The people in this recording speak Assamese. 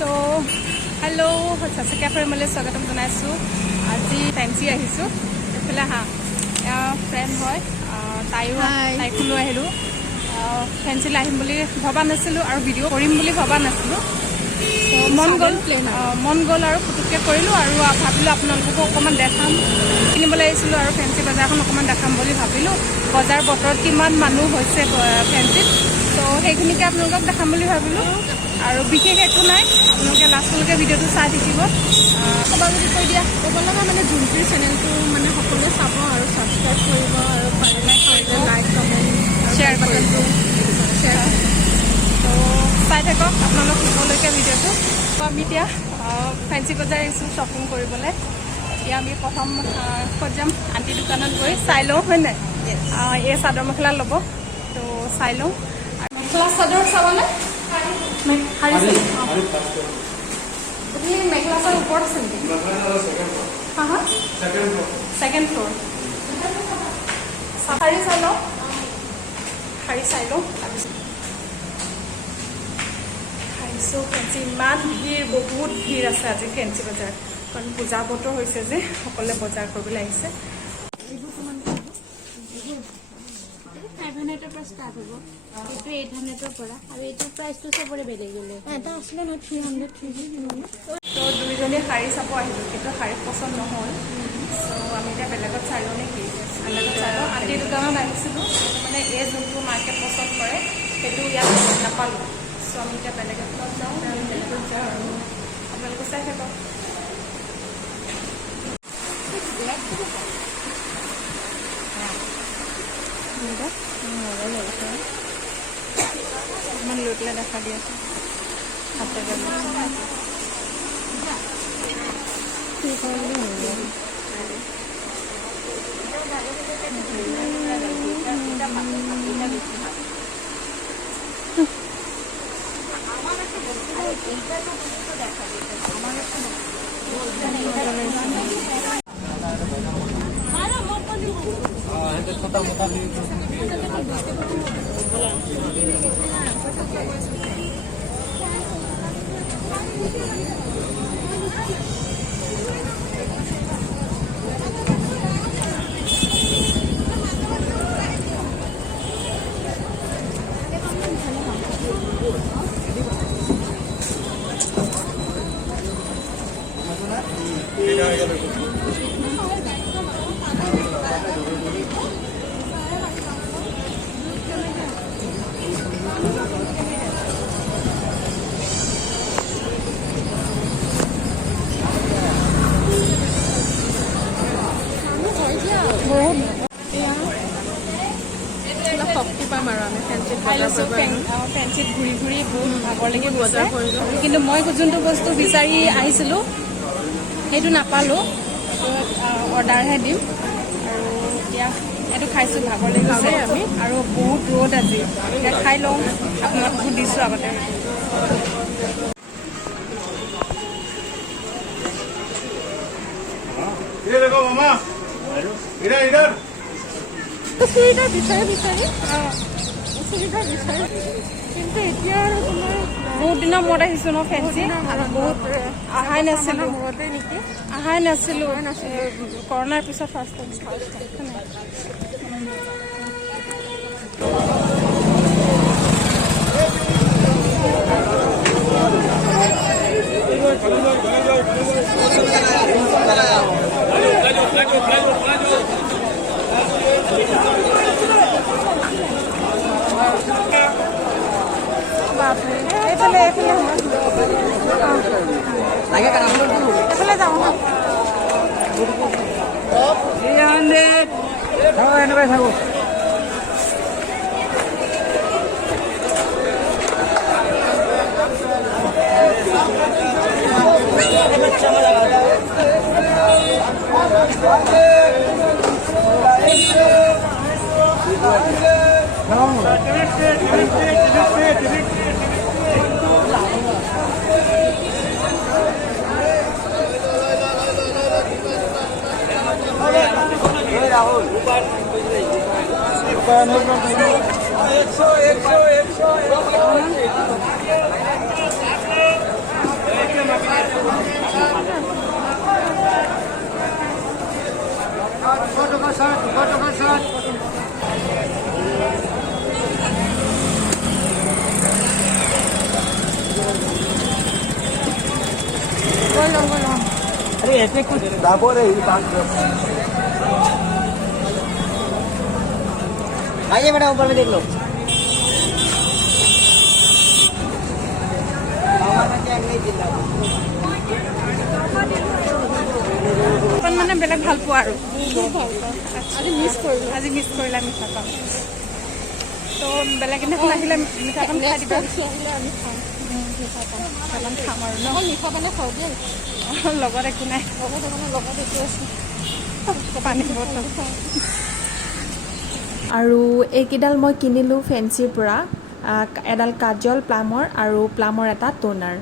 So, hello, Saskia Family স্বাগতম জনাইছো আজি ফেন্সি আহিছো এফালে হা ফ্ৰেন্ড হয় তাইকো লৈ আহিলো ফেন্সিলৈ আহিম বুলি ভবা নাছিলো আৰু ভিডিঅ' কৰিম বুলি ভবা নাছিলো মন গ'ল আৰু পুতুককৈ কৰিলোঁ আৰু ভাবিলোঁ আপোনালোককো অকণমান দেখাম কিনিবলৈ আহিছিলোঁ আৰু ফেন্সি বজাৰখন অকণমান দেখাম বুলি ভাবিলোঁ বজাৰ বতৰত কিমান মানুহ হৈছে ফেন্সিত তো সেইখিনিকে আপোনালোকক দেখাম বুলি ভাবিলোঁ আৰু বিশেষ একো নাই আপোনালোকে লাষ্টলৈকে ভিডিঅ'টো চাই থাকিব ক'বা যদি কৈ দিয়া ক'ব লগা মানে যোনটোৰ চেনেলটো মানে সকলোৱে চাব আৰু ছাবস্ক্ৰাইব কৰিব আৰু পাৰিলে লাইক কমেণ্ট শ্বেয়াৰ কৰিব তো চাই থাকক আপোনালোক শেষলৈকে ভিডিঅ'টো আমি এতিয়া ফেন্সি বজাৰ আহিছোঁ শ্বপিং কৰিবলৈ এতিয়া আমি প্ৰথম ক'ত যাম আণ্টি দোকানত গৈ চাই লওঁ হয় নাই এই চাদৰ মেখেলা ল'ব তো চাই লওঁ আৰু মেখেলা চাদৰ চাবনে আপুনি মেখেলা চাদৰ ওপৰত আছে নেকি হা হা ছেকেণ্ড ফ্ল'ৰ শাৰী চাই লওঁ তাৰপিছত ফেন্সি ইমান ভিৰ বহুত ভিৰ আছে আজি ফেন্সি বজাৰ কাৰণ পূজা বতৰ হৈছে যে সকলোৱে বজাৰ কৰিবলৈ আহিছে 500ৰ পৰা ষ্টাৰ্ট হ'ব এইটো 800ৰ পৰা আৰু এইটোৰ প্ৰাইচটো চবৰে বেলেগ বেলেগ এটা আছিলে ন 300 তো দুইজনীয়ে শাৰী চাব আহিলোঁ কিন্তু শাৰী পচন্দ নহ'ল চ' আমি এতিয়া বেলেগত চাই লওঁ নেকি বেলেগত চাই লওঁ আণ্টিৰ দোকানত আহিছিলোঁ মানে এই যোনটো মাৰ্কেট পচন্দ কৰে সেইটো ইয়াত নাপালোঁ চ' আমি এতিয়া বেলেগত যাওঁ বেলেগত যাওঁ আৰু আপোনালোকে চাই থাকক অকণমান লৈ পেলাই দেখা দি আছোঁ হাতে ফেন্সিত ঘূৰি ঘূৰি বহুত ভাগৰ লাগি গৈছে কিন্তু মই যোনটো বস্তু বিচাৰি আহিছিলোঁ সেইটো নাপালোঁ অৰ্ডাৰহে দিম আৰু এতিয়া এইটো খাইছোঁ ভাগৰ লাগি গৈছে আমি আৰু বহুত ৰ'দ আজি এতিয়া খাই লওঁ আপোনালোকক দিছোঁ আগতে কিন্তু এতিয়া আৰু তোমাৰ বহুত দিনৰ মূৰত আহিছোঁ ন ফেন্সি বহুত অহাই নাছিলোঁ কৰোণাৰ পিছত ফাৰ্ষ্ট এইফালে যাওঁ এনেকৈ থাকোঁ Rahul. ল'ম अरे ऐसे कुछ दाबो रे आइए मैडम ऊपर में देख लो অকণ মানে বেলেগ ভাল পোৱা আৰু বহুত ভাল পাওঁ আজি মিছ কৰিলোঁ আজি মিছ কৰিলা মিঠাপান তো বেলেগ এদিনাখন আহিলে মিঠাপান খাই দিবা আহিলে আমি খাম মিঠাপান মিঠাপান খাম আৰু ন অকল মিঠাপানে খাওঁ দেই লগত একো নাই লগতে মানে লগত একো আছে পানী বটল আৰু এইকেইডাল মই কিনিলোঁ ফেঞ্চিৰ পৰা এডাল কাজল প্লামৰ আৰু প্লামৰ এটা টোনাৰ